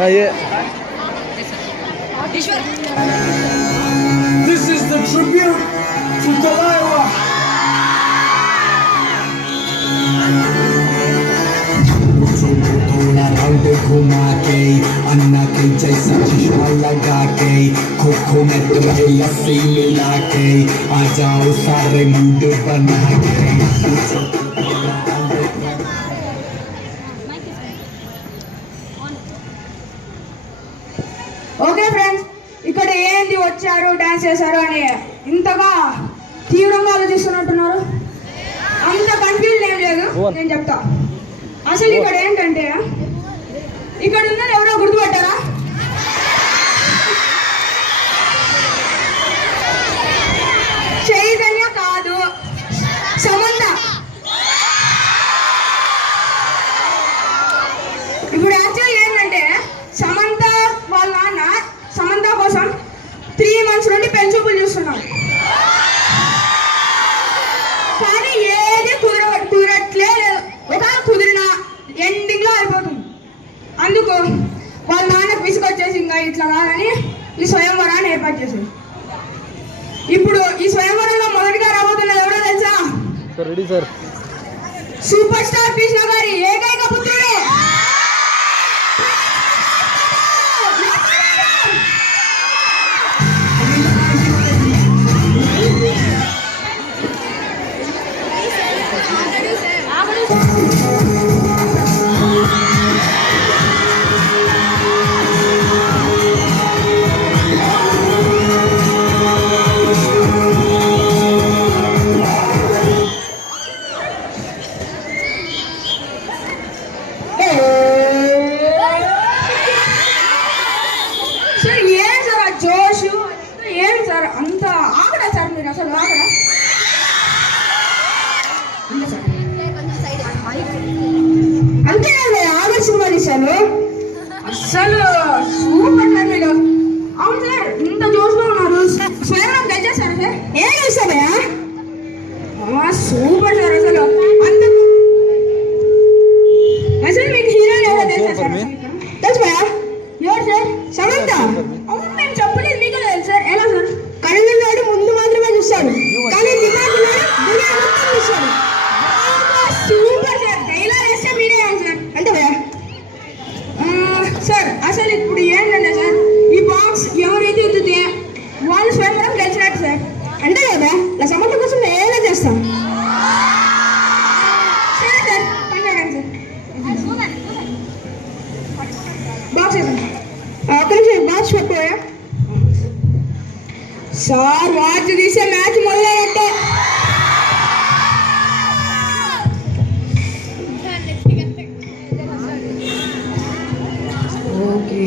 This is the tribute to Delilah. Round घुमा के अन्ना के जैसा चश्मा लगा के कोकोनट में लस्सी मिला के आ जाओ सारे मूड बना के ఓకే ఫ్రెండ్స్, ఇక్కడ ఏంది వచ్చారు డాన్స్ చేశారు అని ఇంతగా తీవ్రంగా ఆలోచిస్తున్నట్టున్నారు. అంత కన్ఫ్యూజన్ ఏం లేదు, నేను చెప్తా. అసలు ఇక్కడ ఏంటంటే ఇక్కడ ఉన్నది ఎవరో గుర్తుపట్టారా? చైతన్య కాదు, సమంత. ఇప్పుడు యాక్చువల్ ఏంటంటే సమంత వాళ్ళ నాన్న సమంత కోసం 3 months నుండి పెళ్లి చూస్తున్నాడు. కానీ ఏది కుదరట్లే లేదు. ఒక కుదిరిన ఎండింగ్ లో అయిపోతుంది. అందుకు వాళ్ళ నాన్నకు విసుకొచ్చేసి ఇంకా ఇట్లా కాదని ఈ స్వయంవరాన్ని ఏర్పాటు చేశారు. ఇప్పుడు ఈ స్వయంవరంలో మొదటిగా రాబోతున్నది ఎవరో తెలుసా? సూపర్ స్టార్ కృష్ణ గారి ఏకైక పుత్రుడు. అంత ఆగడా సార్ మీరు? అసలు ఆగడా? అంతే ఆగర్ సినిమా తీశాను. అసలు సూపర్ సార్ మీరు. అవును సార్, ఇంత జోష్లో ఉన్నారు. స్వయం గెలిచేశారు సార్. ఏం చేశారా? Super sir. అసలు అసలు మీకు హీరోయిన్ ఎవరో తెలుసా సార్? తెలుసు ఎవరు సార్? సమంత. అవును, మేము చెప్పలేదు, మీకు లేదు సార్. ఎలా సార్? కళ్ళున్నాడు ముందు మాత్రమే చూస్తాడు, కానీ చూస్తాడు. Super sir. డైలాగ్ వేస్తే మీరే సార్. అంటే సార్ అసలు ఇప్పుడు ఏంటంటే సార్, ఈ బాక్స్ ఎవరైతే ఎత్తుతే వాళ్ళు స్వయంవరం గెలిచినట్టు సార్. అంటే కదా నా సమంత కోసం నేను ఏదో చేస్తాం. సరే సార్, పంచాడండి సార్. బాక్స్ వేసాను. ఒక్క నిమిషం, బాక్స్ పెట్టిపోయా సార్. వాచ్ తీసే మ్యాచ్ మొదలైనట్టే. ఓకే,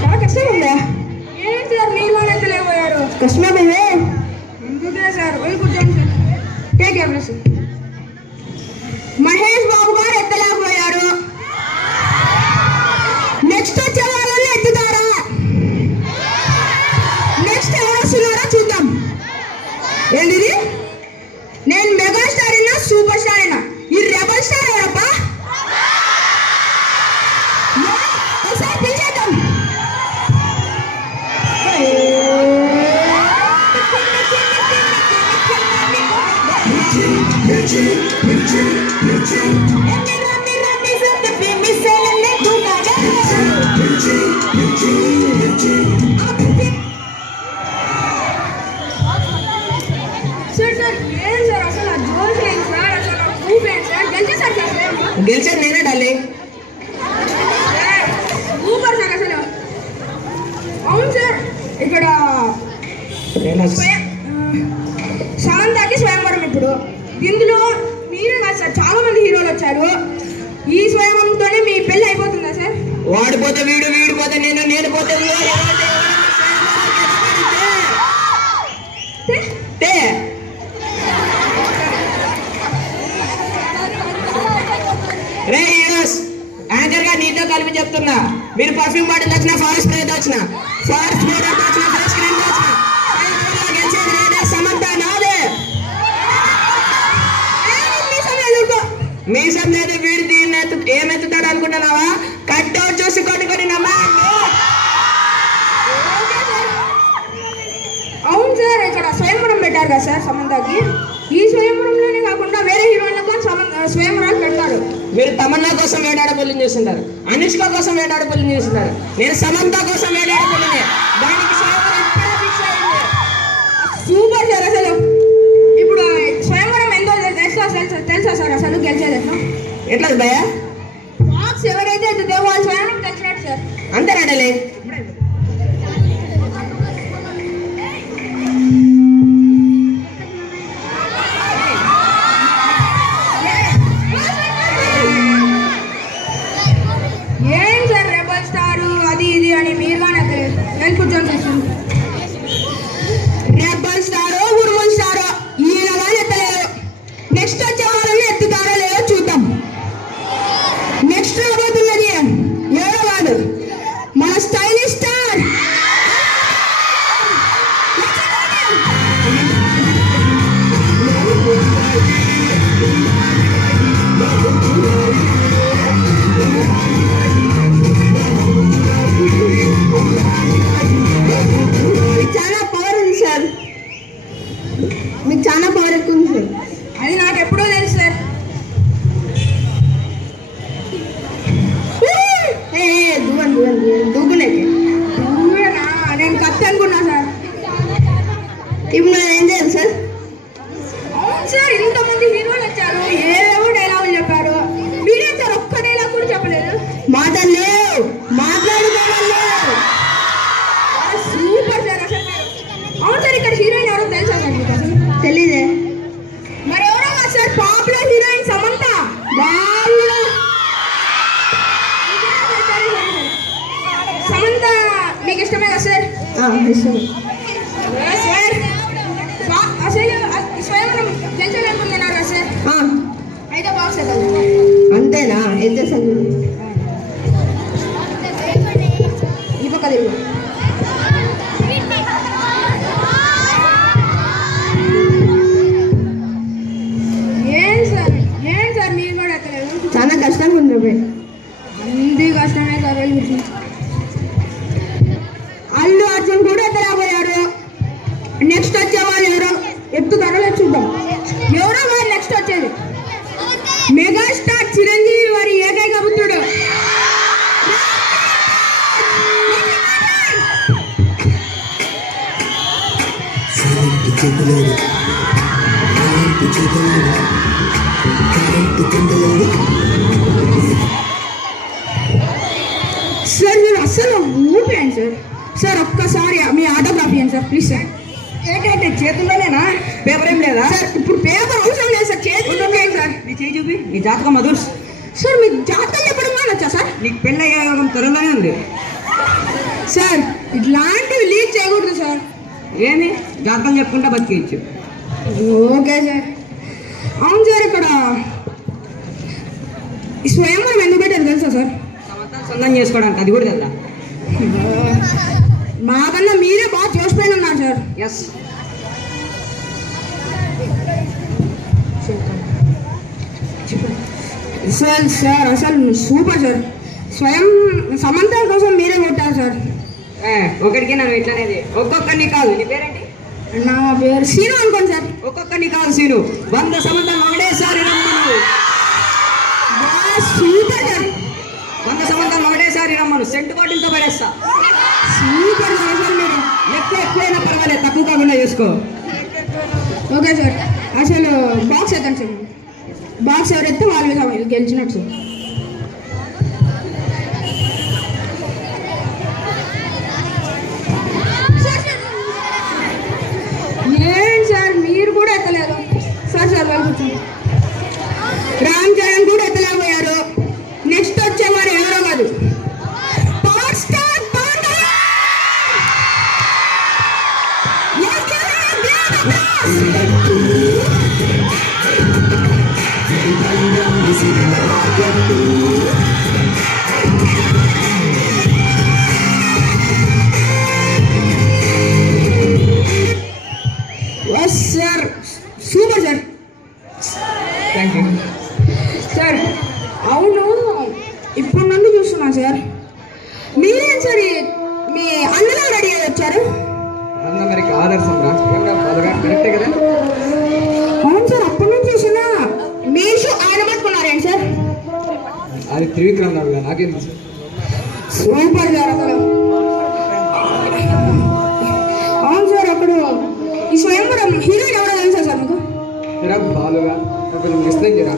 చాలా కష్టం ఉందా? ఏంటి సార్ మీరు మన ఎత్తలేకపోయారు? కష్టమే మేమే. అందుకే సార్ పోయి కూర్చోండి sir. Take care. Mahesh Babu garu ఎత్తలేకపోయారు. నెక్స్ట్ వచ్చే వాళ్ళని ఎత్తుతారా? నెక్స్ట్ ఎవరు వస్తున్నారో చూద్దాం. ఏంటిది? నేను మెగాస్టార్ అయినా సూపర్ స్టార్ అయినా ఈ రెబల్ స్టార్ ఎవరప్పా? ఒకసారి పిలిచేద్దాం. గెలిచేది నేనే డాలి. Super sir. అసలు అవును సార్, ఇక్కడ సమంతకి స్వయంవరం. ఇప్పుడు ఇందులో మీరే కాదు సార్, చాలా మంది హీరోలు వచ్చారు. ఈ స్వయంవరంతోనే మీ పెళ్ళి అయిపోతుందా సార్? వాడిపోతే వీడు, వీడు పోతే నేను, నేను పోతే రే హీరోస్, యాంకర్ గా నీతో కలిపి చెప్తున్నా, మీరు పర్ఫ్యూమ్ బాటిల్ వచ్చిన, ఫారెస్ట్ స్ప్రే వచ్చిన, ఫారెస్ట్ స్ప్రే వచ్చిన, ఫేస్ క్రీమ్ వచ్చిన, గెలిచేది నేనే, సమంత నాదే. కదా సార్ సమంతకి. ఈ స్వయంవరంలోనే కాకుండా వేరే హీరోయిన్లకు స్వయంవరాలు పెడతారు. మీరు తమన్నా కోసం వేడాడ పెళ్లి చేస్తుంటారు, అనుష్క కోసం వేడాడ పెళ్లి చేస్తుంటారు, నేను సమంత కోసం వేడాడ పెళ్లి. దానికి స్వయంవరం ఇప్పుడే ఫిక్స్ అయింది. Super sir. అసలు ఇప్పుడు స్వయంవరం ఎంతో తెలుసా సార్ అసలు గెలిచేది ఎట్లా భయ బాక్స్ ఎవరైతే ఎత్తుతారో వాళ్ళు స్వయంవరం తెలిసినట్టు సార్. అంతేనాడలే. ఏం సార్ రెబల్ స్టార్ అది ఇది అని మీరు కానీ నేను కూర్చొని చూస్తాను. రెబల్ స్టారో ఉరుముల్ స్టారో ఈయన కానీ ఎత్తలేదు. నెక్స్ట్ వచ్చే వాళ్ళని ఎత్తుతారో లేదో చూద్దాం. నెక్స్ట్ రాబోతున్నది ఎవరో కాదు, మన స్టైలిష్ స్టార్. చాలా పవర్ ఉంది సార్, మీకు చాలా పవర్ ఎక్కువ ఉంది సార్. అది నాకు ఎప్పుడో తెలుసు సార్. దూకునేకి నేను కత్తి అనుకున్నా సార్. ఇప్పుడు నేను ఏం చేయాలి సార్? అవును సార్, ఇంతమంది హీరోలు వచ్చారు, ఏవేవో డైలాగులు చెప్పారు. మీరే సార్ ఒక్క డైలాగ్ కూడా చెప్పలేదు. మాట్లాడలేవు, మాట్లాడుకోవాలి. సూపర్ సార్ అసలు. అవును సార్, ఇక్కడ హీరోయిన్ ఎవరో తెలుసా సార్ మీకు? అసలు తెలీదే. మరి ఎవరో కాదు sir, popular heroine Samantha. Samantha మీకు ఇష్టమే కదా సార్? ఇష్టమే సార్. అసలు స్వయంవరం గెలిచాలనుకుంటున్నారు కదా సార్? అయితే బాక్స్ కదా. అంతేనా? ఏం చేశాను ఈ పక్క తిరుగు. ఏం సార్ మీరు కూడా ఎక్కలేదు? చాలా కష్టంగా ఉంది. అంది కష్టమే సార్. అల్లు అర్జున్ కూడా ఎత్తలేకపోయారు. నెక్స్ట్ వచ్చేవాళ్ళు ఎవరో ఎత్తుతారో చూద్దాం. ఎవరో వారు నెక్స్ట్ వచ్చేది మెగాస్టార్ చిరంజీవి వారి ఏకైక పుత్రుడు. సార్ మీరు అస్సలు ఊపియండి సార్. సార్ ఒక్కసారి మీ ఆటోగ్రాఫ్ ఇవ్వండి సార్ ప్లీజ్ సార్. ఏంటంటే చేతుల్లోనేనా? పేపర్ ఏం లేదా సార్? ఇప్పుడు పేపర్ అవసరం లేదు సార్, చేతుల్లో సార్. నీ చేయి చూపి, నీ జాతకం మధుర్. సార్ మీకు జాతకం చెప్పడం కానొచ్చా సార్? నీకు పెళ్ళి అయ్యే యోగం త్వరలోనే ఉంది సార్. ఇట్లాంటివి లీక్ చేయకూడదు సార్. ఏమి జాతకం చెప్పుకుంటా బతికేయచ్చు. Okay sir. అవును సార్, ఇక్కడ స్వయంవరం ఎందుకు పెట్టారు తెలుసా సార్? సొంతం చేసుకోవడానికి, అది కూడా తెలుదా? మాకన్నా మీరే బాగా చూసిపోయి ఉన్నారు సార్. ఎస్. సార్ సార్ అసలు సూపర్ సార్. సమంత కోసం మీరే కొట్టారు సార్. ఒకటికి నన్ను ఎట్లనేది. ఒక్కొక్కరిని కాదు. నీ పేరేంటి? నా పేరు సీను అనుకోండి సార్. ఒక్కొక్కరిని కాదు సీను, 100 సమంతాలు ఒకటేసారి రమ్మను. Super sir. 100 సమంతాలు ఒకటేసారి రమ్మను, సెంటు బాటిల్తో పడేస్తా. Super sir. మీరు ఎక్కువైనా పర్వాలేదు, తక్కువ కాకుండా చేసుకో. Okay sir. అసలు బాక్స్ ఎత్తండి సార్. బాక్స్ ఎవరైతే వాళ్ళు గెలిచినట్టు సార్. ఏంటి సార్ మీరు కూడా ఎత్తలేదు సార్? సార్ వాళ్ళు కూర్చోండి. రామ్ చరణ్ కూడా ఎత్తలేకపోయారు. నెక్స్ట్ వచ్చేవారు ఎవరో కాదు, power star Pawan Kalyan. Sir super sir. Thank you sir. అవును, ఇప్పుడు నన్ను చూస్తున్నా సార్. మీరేం సార్ మీ అన్నలో రెడీ అయ్యి వచ్చారు? అన్న మరి ఆదర్శం రా. బాగా కరెక్టే కదా? అవును సార్, అప్పటి నుంచి చూసినా మీరు ఆయన పట్టుకున్నారేంటి సార్? అది త్రివిక్రమ్ నాడు కదా, నాకేం తెలుసు. సూపర్ సార్ అసలు. అవును సార్, అప్పుడు ఈ స్వయంవరం హీరోయిన్ ఎవరో తెలుసా సార్ మీకు? ఎరా బాలుగా కొంచెం ఎక్స్ప్లెయిన్ చేయరా.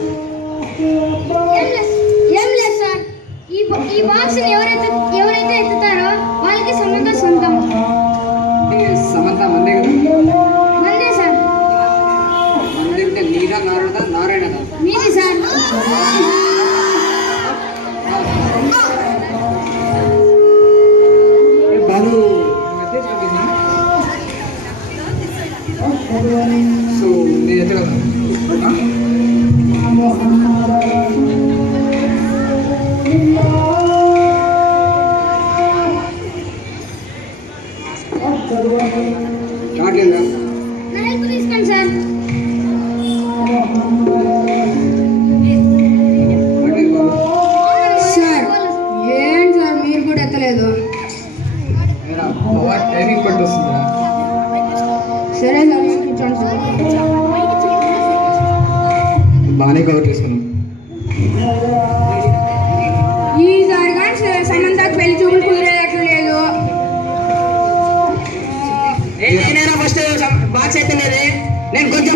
ఏం లేదు సార్, ఈ బాక్స్ ఎవరైతే ఎత్తుతారో వాళ్ళకి సమంత సొంతం. సమంత మందే కదా? మందే సార్. మంది అంటే నీదా నారాయణదా? మీది సార్. బాలు మెసేజ్ పంపింది. సో నేను ఎత్తగలను. కావట్లేదా? నా హెల్ప్ తీసుకోండి సార్. కావట్లేదు బాలు. సార్ ఏంటి సార్ మీరు కూడా ఎత్తలేదు? ఏరా పవర్ టైమింగ్ పట్టు వస్తుందా? సరే సార్, మీరు కూర్చోండి సార్. బాగానే కవర్ చేసుకున్నాం. ఈసారి కానీ సమంతకు పెళ్లి చూపులు కుదిరేటట్లు లేదు. నేనైనా ఫస్ట్ బాక్స్ ఎత్తలేదు. నేను కొంచెం